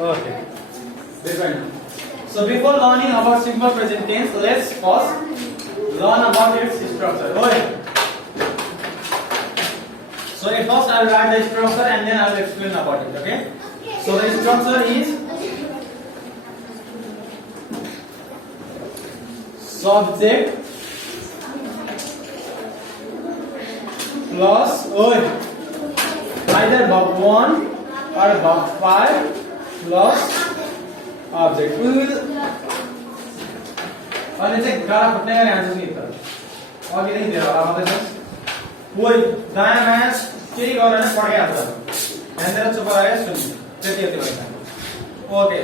Okay. This one. So before learning about simple present tense, let's first learn about its structure. Okay. So first I will write the structure and then I will explain about it. Okay. So the structure is subject plus either verb 1 or verb 5 plus object. We will अनि चाहिँ गाडा फुट्ने गरी answer नि त अघि नै दिएर होला मात्रै छ कोही दायाँ बायाँ केही गरेर पढाइहाल्छ ध्यान दिएर चुप रहेर सुन्नु त्यति यति भन्छ okay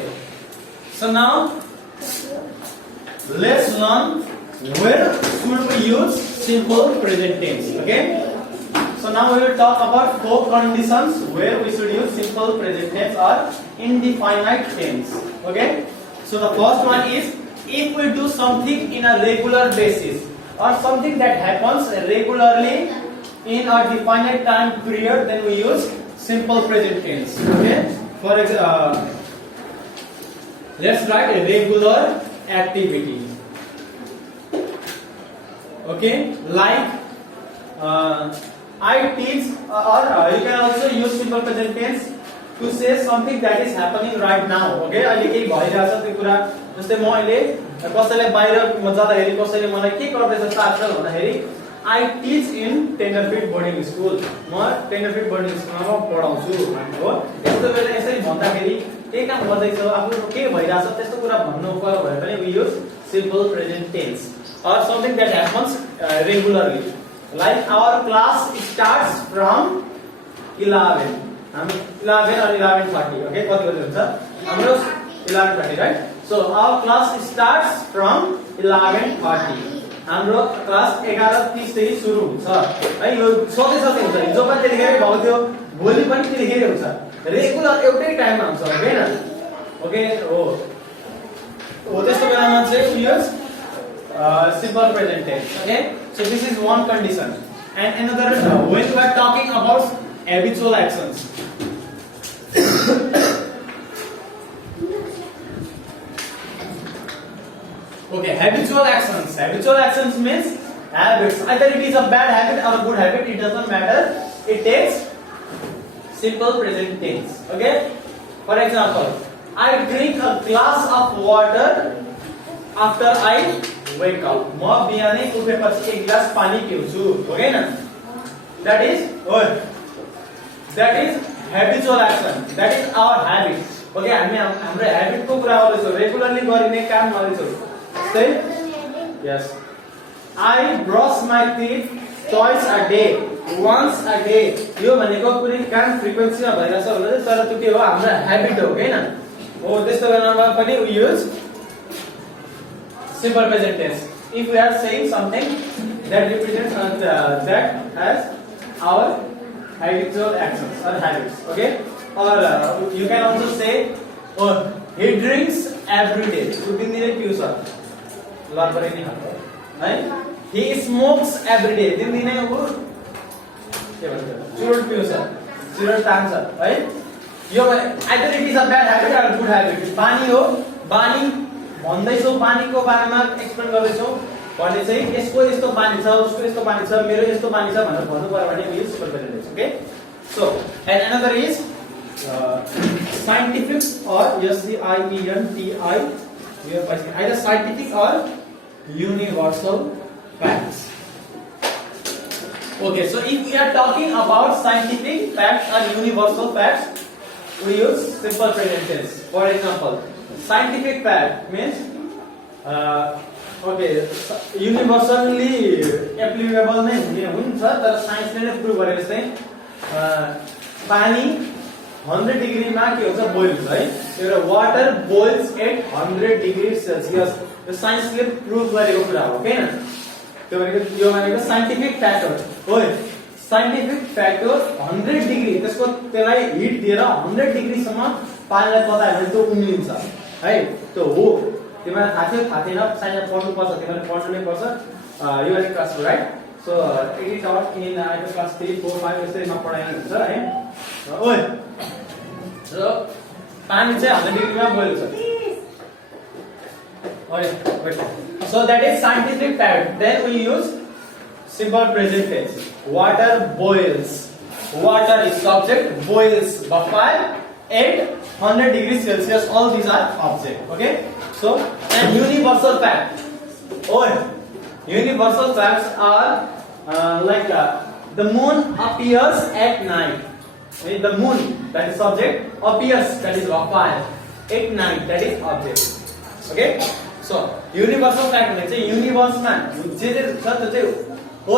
so now let's learn where should we use simple present tense. Okay, so now we will talk about 4 conditions where we should use simple present tense or indefinite tense. Okay, so the first one is if we do something in a regular basis or something that happens regularly in a definite time period, then we use simple present tense. Okay, for example, let's write a regular activity. Okay, like I teach, or you can also use simple present tense to say something that is happening right now. Okay, अहिले केही भइरहेछ त्यो कुरा जस्तै म अहिले कसैलाई बाहिर म जाँदाखेरि कसैले मलाई के गर्दैछ साथीहरु भन्दाखेरि I teach in Tenderfeet boarding school. म Tenderfeet boarding school मा पढाउँछु हो यस्तो बेला यसरी भन्दाखेरि के काम गर्दैछ आफ्नो के भइरहेछ त्यस्तो कुरा भन्नु पर्यो भने पनि we use simple present tense or something that happens regularly, like our class starts from 11 हामी 11 or 11:30. Okay, कति बजे हुन्छ हाम्रो 11:30 right? So our class starts from 11:30. हाम्रो क्लास 11:30 देखि सुरु हुन्छ है यो सधैँ सधैँ हुन्छ हिजो पनि त्यतिखेरै भएको थियो भोलि पनि त्यतिखेरै हुन्छ रेगुलर एउटै टाइममा हुन्छ हैन ओके हो त्यस्तो बेलामा चाहिँ use simple present tense. Okay, so this is one condition, and another when we are talking about habitual actions. Okay, habitual actions means habits, either it is a bad habit or a good habit, it doesn't matter, it takes simple present tense. Okay, for example, I drink a glass of water after I wake up. म बिहानै उठेपछि एक गिलास पानी पिउँछु हो हैन that is habitual action, that is our habit. Okay, हामी हाम्रो habit को कुरा गर्दैछौं रेगुलरली गरिने काम गर्दैछौं सही yes I brush my teeth twice a day, once a day. यो भनेको कुनै काम फ्रिक्वेन्सीमा भइराछ होला तर त्यो के हो हाम्रो habit हो हैन हो त्यस्तो बेलामा पनि we use simple present tense if we are saying something that represents that as our habitual actions or habits. Okay, or you can also say he drinks every day. So दिन दिनै पिउँछ lot परे नि खान्छ है he smokes every day. दिन दिनै उ के भन्छ चुरोट पिउँछ चुरोट तान्छ है यो either it is a bad habit or a good habit. बानी हो बानी भन्दैछौ पानीको बारेमा एक्सप्लेन गर्दैछौ भने चाहिँ यसको यस्तो बानी छ उसको यस्तो बानी छ मेरो यस्तो बानी छ भनेर भन्नु पर्यो भने we use simple present tense. Okay, so and another is scientific or SCIENTI, we are either scientific or universal facts. Okay, so if we are talking about scientific facts or universal facts, we use simple present tense. For example, scientific fact means okay universally applicable नै हुन्छ तर साइन्सले नै prove गरेको चाहिँ पानी 100 डिग्रीमा के हुन्छ boil हुन्छ है एउटा water boils at 100 degree celsius यो साइन्सले प्रुभ गरेको कुरा हो हैन त्यो भनेको साइन्टिफिक फ्याक्ट हो साइन्टिफिक फ्याक्ट हो 100 डिग्री त्यसलाई हिट दिएर 100 डिग्री सम्म पानीलाई पकायो भने त्यो उम्लिन्छ है त्यो हो तिमीलाई थाहा थियो थाहा थिएन साइन्स पढ्नु पर्छ तिमीले पढ्नु नै पर्छ यो वाला क्लास हो right so it is out in class 3 4 5 यसैमा पढाइनु हुन्छ है ओइ सो पानी चाहिँ 100 डिग्रीमा बोइल छ wait. So that is scientific fact. Then we use simple present tense. Water boils. Water is subject, boils buffer at 100 degrees Celsius. All these are object. Okay. So and universal fact. Universal facts are like the moon appears at night. The moon, that is subject, appears, that is buffer at night, that is object. Okay. So universal fact means universe ma je छ त्यो चाहिँ हो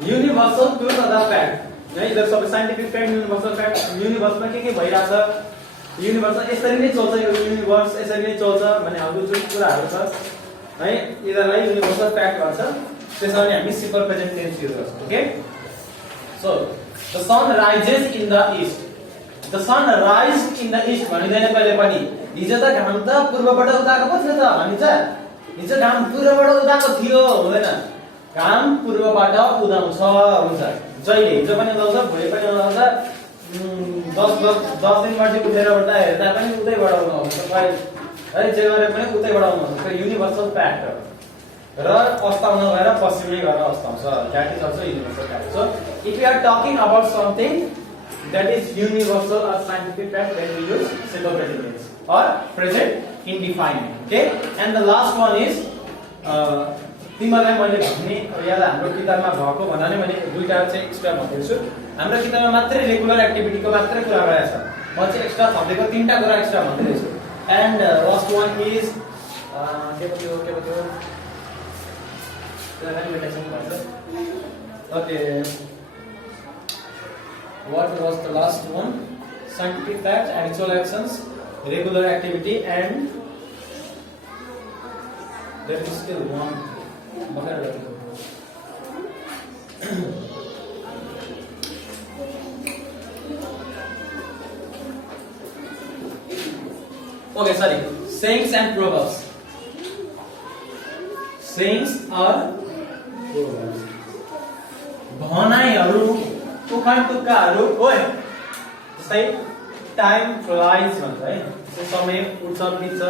universal truth of the fact है जब सब scientific fact universal fact universe मा के भइराछ universe यसरी नै चल्छ यो universe यसरी नै चल्छ भन्ने हाम्रो जुन कुराहरु छ है यिनीहरुलाई universal fact भन्छ त्यसैले हामी simple present tense युज गर्छौं okay so the sun rises in the east The sun rises in the east भनिदैन कहिले पनि हिजो त घाम त पूर्वबाट उदाएको पो थियो त भनिन्छ हिजो घाम पूर्वबाट उदाएको थियो हुँदैन घाम पूर्वबाट उदाउँछ हुन्छ जहिले हिजो पनि उदाउँछ भोलि पनि उदाउँछ 10 दिनपछि उठेर उठ्दा हेर्दा पनि उतैबाट उदाउँछ है जे गरे पनि उतैबाट उदाउँछ युनिभर्सल फ्याक्ट र अस्ताउन गएर पश्चिमै गएर अस्ताउँछ that is also universal fact so if you are talking about something that is universal or scientific fact then we use simple present tense or present indefinite okay and the last one is तिमीलाई मैले भन्ने याद हाम्रो किताबमा भएको भन्दा नै मैले दुईटा चाहिँ एक्स्ट्रा भन्दैछु हाम्रो किताबमा मात्र रेगुलर एक्टिभिटी को मात्र कुरा गरेछ म चाहिँ एक्स्ट्रा थपेको तीनटा कुरा एक्स्ट्रा भन्दैछु and last one is के भयो त्यसलाई मेन्सन गर्छ okay What was the last one? Scientific facts, actual actions, regular activity, and there is still one. Okay, sorry. Sayings and proverbs. Sayings are proverbs. भनाइहरु उखान तुक्काहरु ओए जस्तै time flies भन्छ है त्यो समय उड्छ बित्छ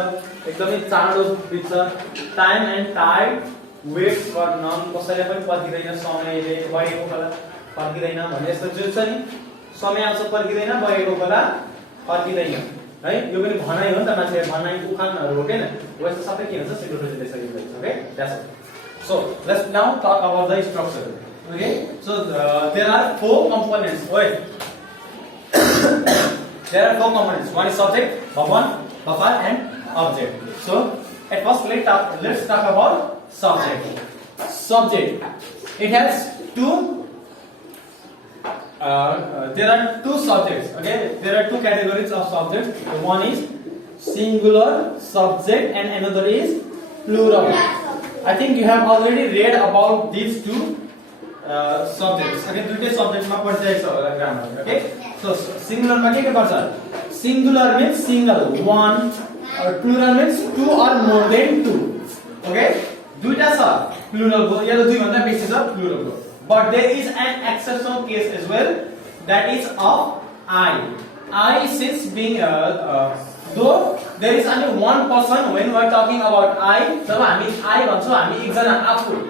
एकदमै चाँडो बित्छ time and tide waits for none कसैले पनि पर्खिदैन समयले बगेको बेला पर्खिदैन भन्ने यस्तो जुन छ नि समय आउँछ पर्खिदैन बगेको बेला पर्खिदैन है यो पनि भनाइ हो नि त मान्छे भनाइ उखानहरु हो हैन वस्तो सबै के हुन्छ सिम्पल प्रेजेन्ट टेन्स यूज हुन्छ okay that's so let's now talk about the structure Okay, so there are 4 components. Wait, there are 4 components. One is subject, buffer, and object. So at first let's talk about subject. Subject. It has two. There are 2 subjects. Okay, there are 2 categories of subjects. One is singular subject, and another is plural. I think you have already read about these 2. Subjects. Okay, दुईटै सब्जेक्टमा पढिसकेको छ होला grammar okay so सिंगुलरमा के गर्छ singular means single one or plural means 2 or more than 2 okay दुईटा छ plural को या त दुई भन्दा बेसी छ प्लुरल को but there is an exceptional case as well that is of I since being though there is only one person when we are talking about I जब हामी I भन्छौं हामी एकजना आफू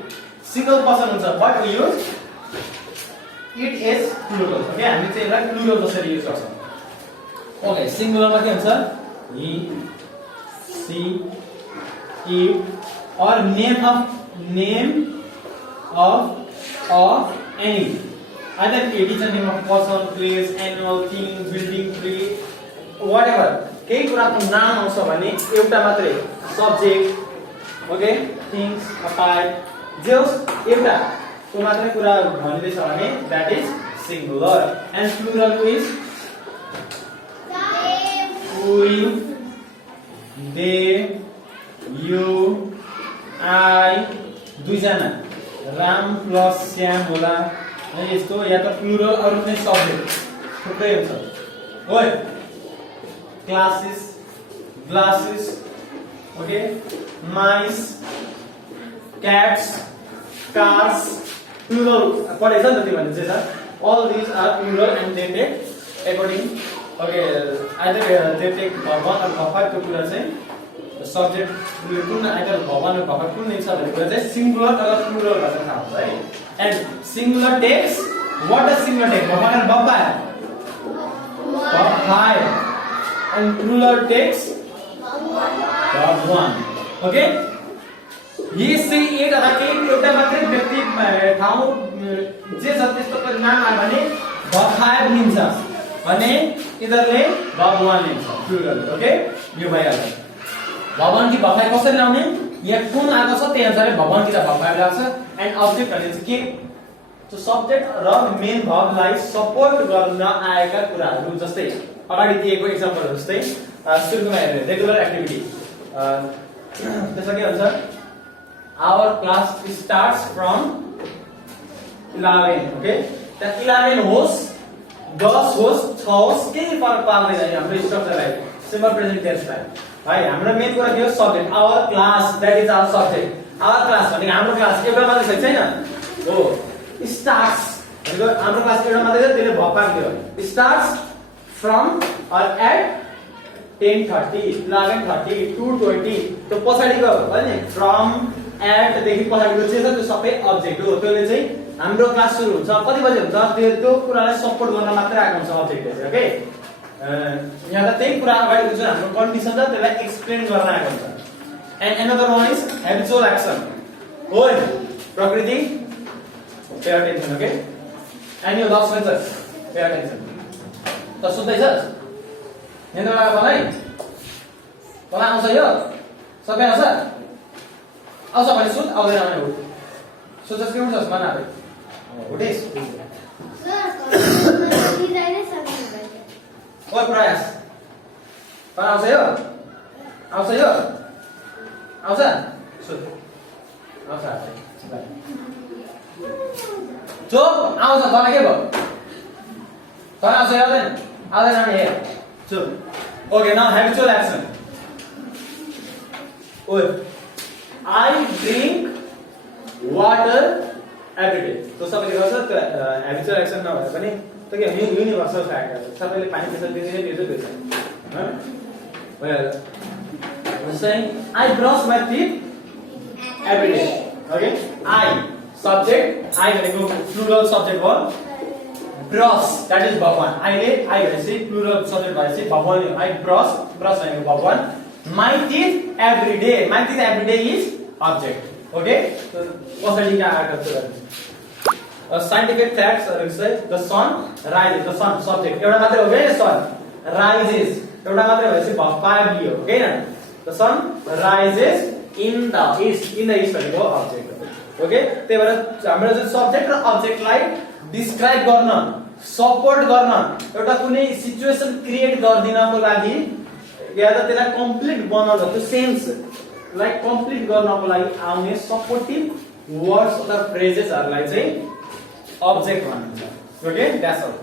single person हुन्छ but we use it as plural okay हामी चाहिँ यसलाई plural जसरी use गर्छौं ओके सिंगुलरमा के हुन्छ he she it or name of any either it is a name of person place animal thing building tree whatever केही कुराको नाम आउँछ भने एउटा मात्रै subject okay things a type Just एउटा को मात्रै कुरा भनिदैछ भने that is singular and plural is we they you I दुईजना राम प्लस श्याम होला अनि यस्तो या त प्लुरल अरु कुनै सब्जेक्ट थुप्रै हुन्छ ओइ classes glasses okay mice cats cars plural पढेछ नि त तिमीले चाहिँ sir all these are plural and they take according okay either they take verb 1 or verb 5 त्यो कुरा चाहिँ सब्जेक्ट कुन either verb 1 or verb 5 कुन लिन्छ भन्ने कुरा चाहिँ सिंगुलर अथवा प्लुरल गर्दा थाहा हुन्छ है and singular takes what does singular take verb 1 or verb 5 verb 5 and plural takes verb 1 okay he she it अथवा एउटा मात्रै व्यक्ति ठाउँ जे छ त्यस्तो परिणाम आयो भने verb 5 लिन्छ भने इधरले verb 1 लिन्छ प्लुरल ओके यो भइहाल्छ verb 1 कि verb 5 कसरी ल्याउने यहाँ कुन आएको छ त्यही अनुसारले verb 1 कि verb 5 लाग्छ एन्ड अब्जेक्ट भने चाहिँ के त्यो सब्जेक्ट र मेन भर्बलाई सपोर्ट गर्न आएका कुराहरू जस्तै अगाडि दिएको एक्जाम्पल जस्तै सुरुमा हेर्ने रेगुलर एक्टिभिटी त्यसमा के हुन्छ our class starts from 11 okay त्यहाँ 11 होस् 10 होस् 6 होस् केही फरक पार्दैन हाम्रो स्ट्रक्चरलाई सिम्पल प्रेजेन्ट टेन्सलाई भाइ हाम्रो मेन कुरा के हो subject our class that is our subject our class भनेको हाम्रो क्लास एउटा मात्रै छैन हो स्टार्ट्स भनेको हाम्रो क्लास एउटा मात्रै छ त्यसले verb 5 दियो स्टार्ट्स फ्रम अर एट 10:30 11:30 2:20 त्यो पछाडीको हैन फ्रम एट देखि पछाडीको जे छ त्यो सबै अब्जेक्ट हो त्यसले चाहिँ हाम्रो क्लास सुरु हुन्छ कति बजे हुन्छ त्यो कुरालाई सपोर्ट गर्न मात्रै आएको हुन्छ अब्जेक्टले चाहिँ ओके यहाँ त त्यही कुरा अगाडि जुन हाम्रो कन्डिसन छ त्यसलाई एक्सप्लेन गर्न आएको हुन्छ and another one is habitual action हो प्रकृति पे अटेन्सन ओके एन्ड यो लस्ट मेथड पे अटेन्सन त सुन्दैछस् निन्द्रा लाग्यो मलाई तँलाई आउँछ यो सबै आउँछ आउँछ भने सुन आउँदैन भने उठ सोचस् के उठ्छस् मन आफै उठेस् ओइ प्रयास तँ आउँछ यो आउँछ सुन आउँछ आफै चुप आउँछ तँलाई के भयो तँलाई आउँछ आउँदैन भने हेर चुप ओके नाउ ह्याबिचुअल एक्सन ओए I drink water every day. तो सबैले गर्छ त्यो ह्याबिचुअल एक्सन नभए पनि त्यो के युनिभर्सल फ्याक्ट हो सबैले पानी पिन्छ दिने त्यो हैन well saying I brush my teeth every day okay I subject I भनेको प्लुरल सब्जेक्ट हो brush that is verb 1 I भनेपछि प्लुरल सब्जेक्ट भएपछि verb 1 I brush भनेको verb 1 my teeth every day is object okay so कसरी के आएको छ scientific facts say the sun rises the sun subject एउटा मात्रै हो के sun rises एउटा मात्रै भएपछि verb 5 लियो ओके न the sun rises in the east भनेको object ओके त्यही भएर हाम्रो जुन सब्जेक्ट र अब्जेक्टलाई डिस्क्राइब गर्न सपोर्ट गर्न एउटा कुनै सिचुएसन क्रिएट गर्दिनको लागि या त त्यसलाई कम्प्लिट बनाउन त्यो सेन्स लाइक कम्प्लिट गर्नको लागि आउने सपोर्टिभ वर्ड्स अथवा फ्रेजेसहरुलाई चाहिँ अब्जेक्ट भनिन्छ ओके द्याट्स अल